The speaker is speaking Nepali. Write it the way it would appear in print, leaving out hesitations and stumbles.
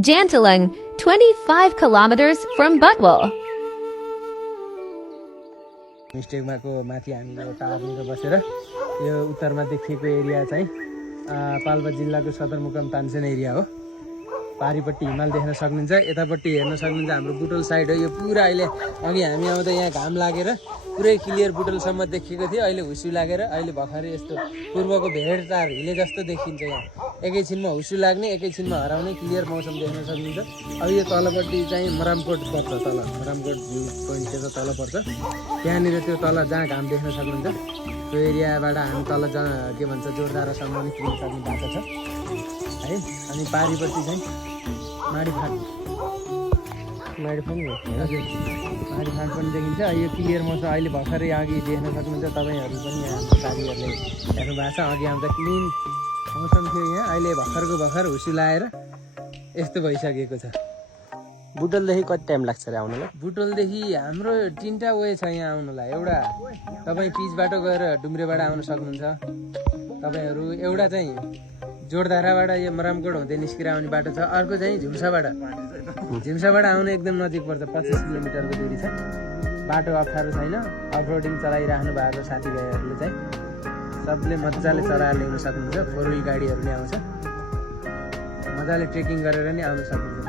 Jantalang, 25 kilometers from Butwal. मिस्टेकमाको माथि हामीले टावरनिर बसेर यो उत्तरमा देखिएको एरिया चाहिँ पाल्पा जिल्लाको सदरमुकाम तानसेन एरिया हो। पारिपट्टि हिमाल देख्न सक्नुहुन्छ, यतापट्टि हेर्न सक्नुहुन्छ हाम्रो बुटोल साइड हो। यो पुरा अहिले अघि हामी आउँदा यहाँ घाम लागेर पुरै क्लियर बुटोलसम्म देखिएको थियो, अहिले हुस्सु लागेर अहिले भर्खरै यस्तो पूर्वको भेड तार हिले जस्तो देखिन्छ। यहाँ एकैछिनमा हुस्सु लाग्ने एकैछिनमा हराउने क्लियर मौसम देख्न सक्नुहुन्छ। अब यो तलपट्टि चाहिँ मरामकोट पर्छ, तल मरामकोट भ्यू पोइन्ट त्यो तल पर्छ। त्यहाँनिर त्यो तल जहाँ घाम देख्न सक्नुहुन्छ त्यो एरियाबाट हामी तल जहाँ के भन्छ जोरदारासम्म पनि पुग्न सक्ने बाटो छ है। अनि पारिपट्टि चाहिँ माडीफाँट पनि देखिन्छ। यो क्लियर मौसम अहिले भर्खरै अघि देख्न सक्नुहुन्छ तपाईँहरू पनि, यहाँ साथीहरूले हेर्नु भएको छ। अघि आउँदा क्लिन मौसम थियो यहाँ, अहिले भर्खरको भर्खर हुस्सु लाएर यस्तो भइसकेको छ। बुटोलदेखि कति टाइम लाग्छ अरे आउनलाई? बुटोलदेखि हाम्रो 3टा वे छ यहाँ आउनुलाई। एउटा तपाईँ पिच बाटो गएर डुम्रेबाट आउन सक्नुहुन्छ तपाईँहरू, एउटा चाहिँ जोरधाराबाट यो मरामकोट हुँदै निस्केर आउने बाटो छ, अर्को चाहिँ झिम्साबाट आउनु एकदम नजिक पर्छ, 25 किलोमिटरको दूरी छ। बाटो अप्ठ्यारो छैन, अफरोडिङ चलाइराख्नु भएको साथीभाइहरूले चाहिँ सबले मजाले चलाएर ल्याउन सक्नुहुन्छ। 4 व्हिल गाडीहरू नि आउँछ, मजाले ट्रेकिङ गरेर नि आउन सक्नुहुन्छ।